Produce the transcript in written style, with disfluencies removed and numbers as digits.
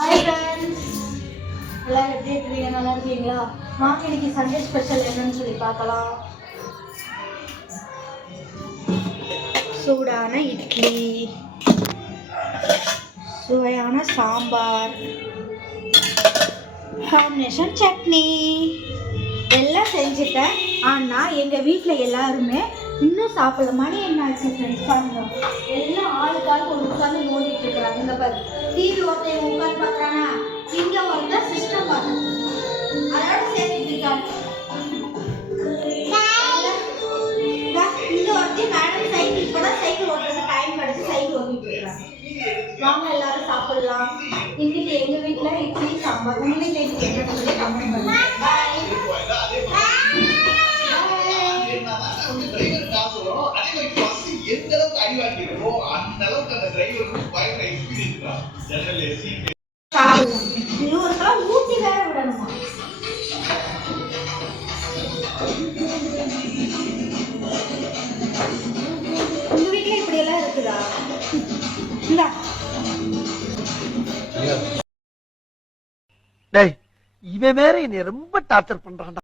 Hi friends, எல்லாரும் எப்படி இருக்கீங்க? நல்லா இருக்கீங்களா? வாங்க இன்னைக்கு சண்டே ஸ்பெஷல் என்னன்னு சொல்லி பார்க்கலாம். சூடான இட்லி, சுவையான சாம்பார், காம்பினேஷன் சட்னி எல்லாம் செஞ்சுட்டேன். ஆனால் எங்கள் வீட்டில் எல்லாருமே இன்னும் சாப்பிடல. மணி என்ன ஆச்சு ஃப்ரெண்ட்ஸ் பாருங்க, எல்லாம் ஆளுக்காக ஒரு உட்காந்து நோண்டிட்டு இருக்கிறாங்க. இந்த பாரு, டிவி ஒருத்தன் உட்காந்து பார்க்குறானா, இங்கே ஒருத்தர் சிஸ்டம் பார்க்குறாங்க, அதோட சேர்த்துட்டு இருக்காங்க. இங்கே ஒருத்தி மேடம் சைக்கிள், இப்போதான் சைக்கிள் ஓட்டுறது டைம் கிடச்சி சைக்கிள் ஓட்டிட்டு இருக்கிறாங்க. வாங்க எல்லாரும் சாப்பிடலாம். இன்னைக்கு எங்கள் வீட்டில் இட்லி சாம்பார். உங்கள் வீட்டில் இன்னைக்கு என்ன சொல்லி கமெண்ட் பண்ணுங்க. பாய். எந்த அளவுக்கு அறிவாக்கிறோமோ அந்த அளவுக்கு அந்த டிரைவருக்கு பயங்கர எக்ஸ்பீரியன்ஸ் தான். ஜெனரல் ஏசி இவருக்கெல்லாம் ஊட்டி வேற விடணுமா? உங்க வீட்டுல இப்படி எல்லாம் இருக்குதா? இந்தா டேய், இவன் வேற என்னை ரொம்ப டார்ச்சர் பண்றான்டா.